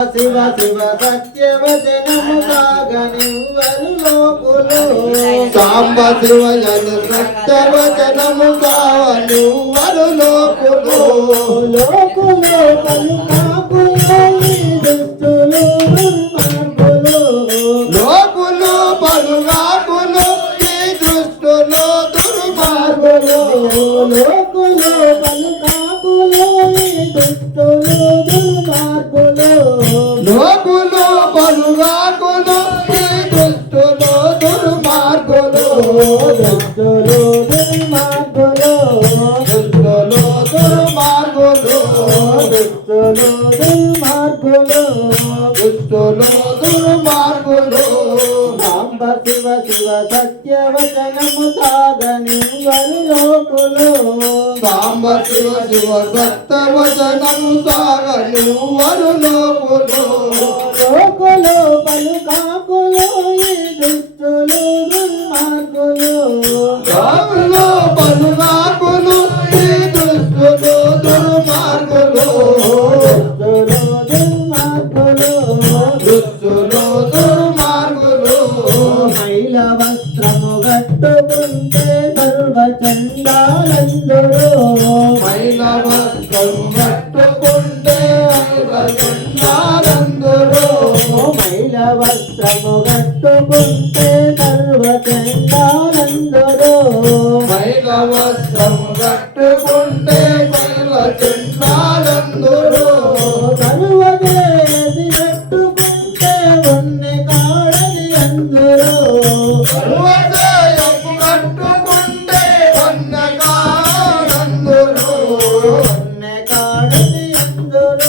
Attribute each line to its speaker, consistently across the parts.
Speaker 1: శివ శివ సత్యవచనము సాగనివ్వరు లోకులు. సాంబ శివ జన సత్యవచనము సాగనివ్వరు లోకులు. లోకులు పలుకాకులు ఈ దుష్టులు దుర్మార్గులు. లోకులు పలుగాకులు ఈ దుష్టులు దుర్మార్గులు. లోకులు పలుకాకులు ఈ దుష్టులు దుష్టులు దుర్మార్గులు దుష్టులు దుర్మార్గులు దుష్టులు దుర్మార్గులు దుష్టులు దుర్మార్గులు సాంబ శివ శివ సత్యవచనము సాగని వరు లోకులు. సాంబ శివ శివ సత్యవచనము సాగని వరు లోకులు. లోకులు పలుకాకులు ఈ కట్టుకుంటే సర్వచండాలందురు. మహిళ వస్త్రము కట్టుకుంటే వస్త్రము కట్టుకుంటే సర్వచండాలందురు. మహిళ వస్త్రము కట్టుకుంటే సర్వచండాలందురు సర్వదేశి కట్టుకుంటే ఉన్నె అందరూ.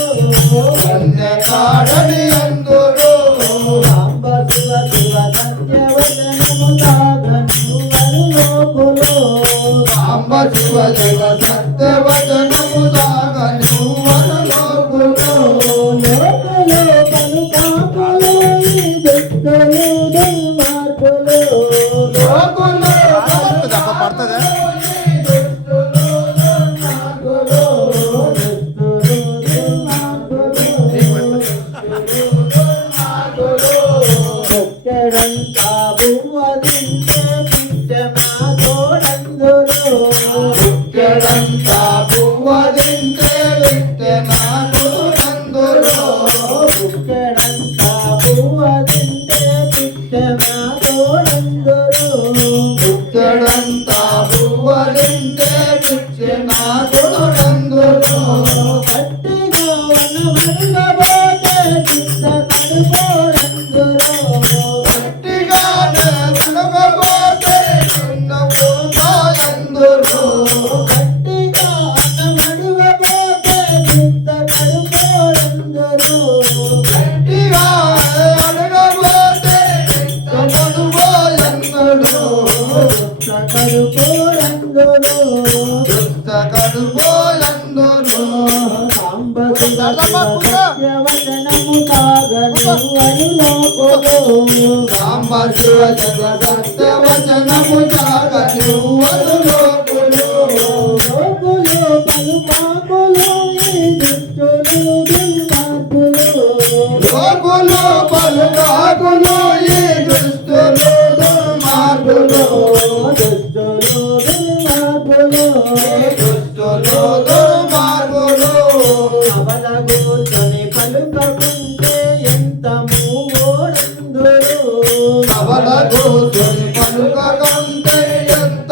Speaker 1: అందరూ ఉన్నె సాంబ శివ శివ సత్యవచనము సాగను వరు సాంబ శివ శివ భూవదింటే పిచ్చమా తోడందురు సత్యవచనము సాగను సాంబ శివ సత్యవచనము సాగను పలుకకుంటే ఎంత మూగోడందురు అవల కూర్చొని పలుకకుంటే ఎంత